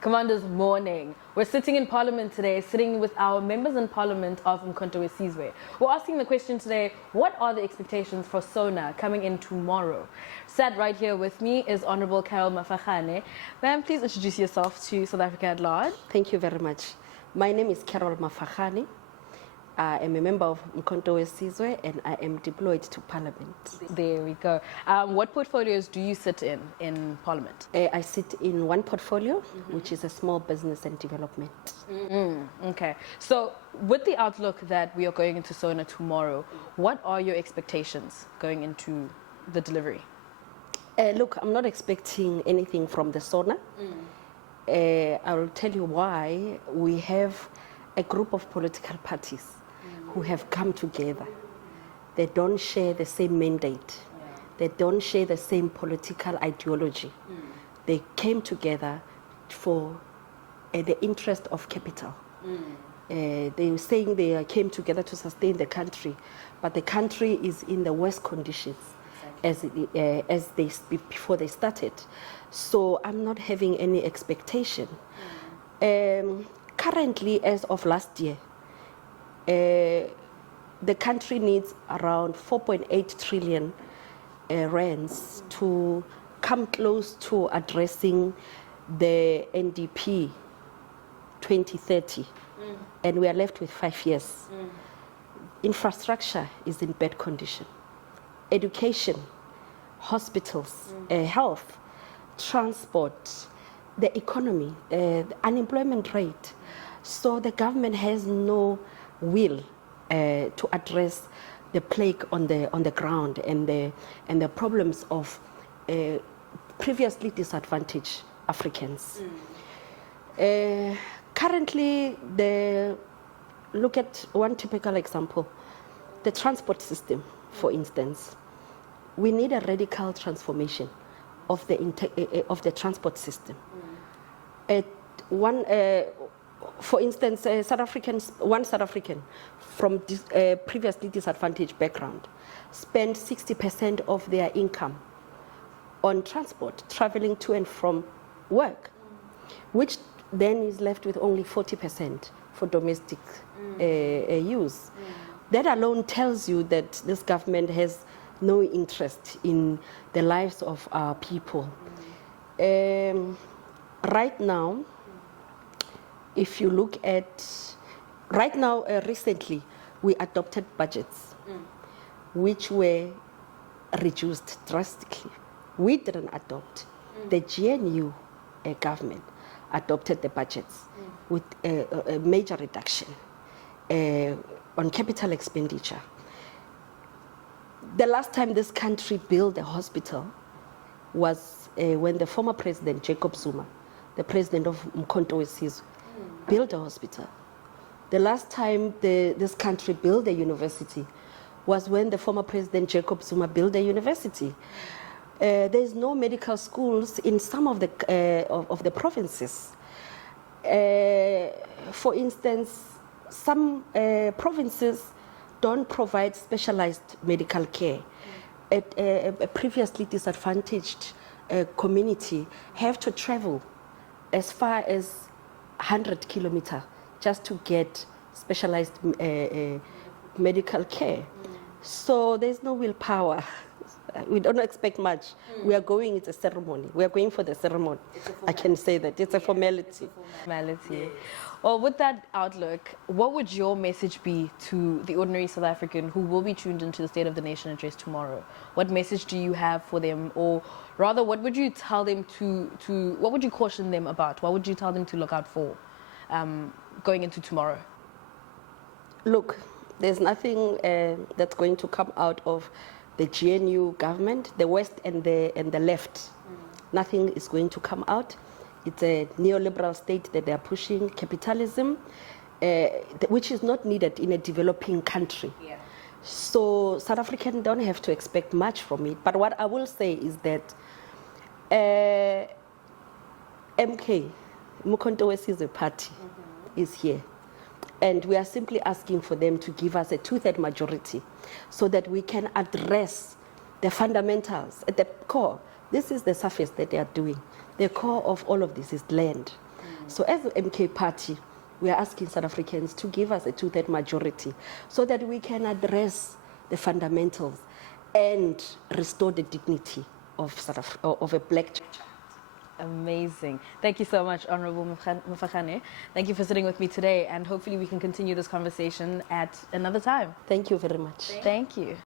Commanders, morning. We're sitting in Parliament today, sitting with our members in Parliament of Umkhonto weSizwe. We're asking the question today, what are the expectations for SONA coming in tomorrow? Sat right here with me is Honourable Carol Mafagane. Ma'am, please introduce yourself to South Africa at large. Thank you very much. My name is Carol Mafagane. I am a member of Umkhonto weSizwe and I am deployed to Parliament. There we go. What portfolios do you sit in Parliament? I sit in one portfolio, which is a small business and development. Okay. So with the outlook that we are going into SONA tomorrow, what are your expectations going into the delivery? Look, I'm not expecting anything from the SONA. I will tell you why. We have a group of political parties who have come together. They don't share the same mandate. They don't share the same political ideology. They came together for the interest of capital. They were saying they came together to sustain the country, but the country is in the worst conditions before they started. So I'm not having any expectation. Currently, as of last year, the country needs around 4.8 trillion rands to come close to addressing the NDP 2030, and we are left with 5 years. Infrastructure is in bad condition. Education, hospitals, health, transport, the economy, the unemployment rate. So the government has no will to address the plague on the ground and the problems of previously disadvantaged Africans. Currently, look at one typical example, the transport system, for instance. We need a radical transformation of the transport system. For instance, one South African from previously disadvantaged background spend 60% of their income on transport, traveling to and from work, which then is left with only 40% for domestic use. That alone tells you that this government has no interest in the lives of our people. Right now, if you look at, recently, we adopted budgets which were reduced drastically. We didn't adopt. The GNU government adopted the budgets with a major reduction on capital expenditure. The last time this country built a hospital was when the former president, Jacob Zuma, the president of Umkhonto weSizwe, built a hospital. The last time this country built a university was when the former president Jacob Zuma built a university. There's no medical schools in some of the provinces. For instance, some provinces don't provide specialized medical care. A previously disadvantaged community have to travel as far as 100 kilometers just to get specialized medical care. So there's no willpower. We don't expect much. We are going, it's a ceremony. We are going for the ceremony. I can say that. It's a formality. Formality. Well, with that outlook, what would your message be to the ordinary South African who will be tuned into the State of the Nation address tomorrow? What message do you have for them? Or rather, what would you tell them what would you caution them about? What would you tell them to look out for going into tomorrow? Look, there's nothing that's going to come out of the GNU government, the West and the left. Nothing is going to come out. It's a neoliberal state that they are pushing, capitalism, which is not needed in a developing country. So South Africans don't have to expect much from it. But what I will say is that MK, Umkhonto weSizwe Party, is here. And we are simply asking for them to give us a 2/3 majority so that we can address the fundamentals at the core. This is the surface that they are doing. The core of all of this is land. So as the MK party, we are asking South Africans to give us a 2/3 majority so that we can address the fundamentals and restore the dignity of of a black child. Amazing. Thank you so much, Honorable Mafagane. Thank you for sitting with me today, and hopefully we can continue this conversation at another time. Thank you very much. Thank you.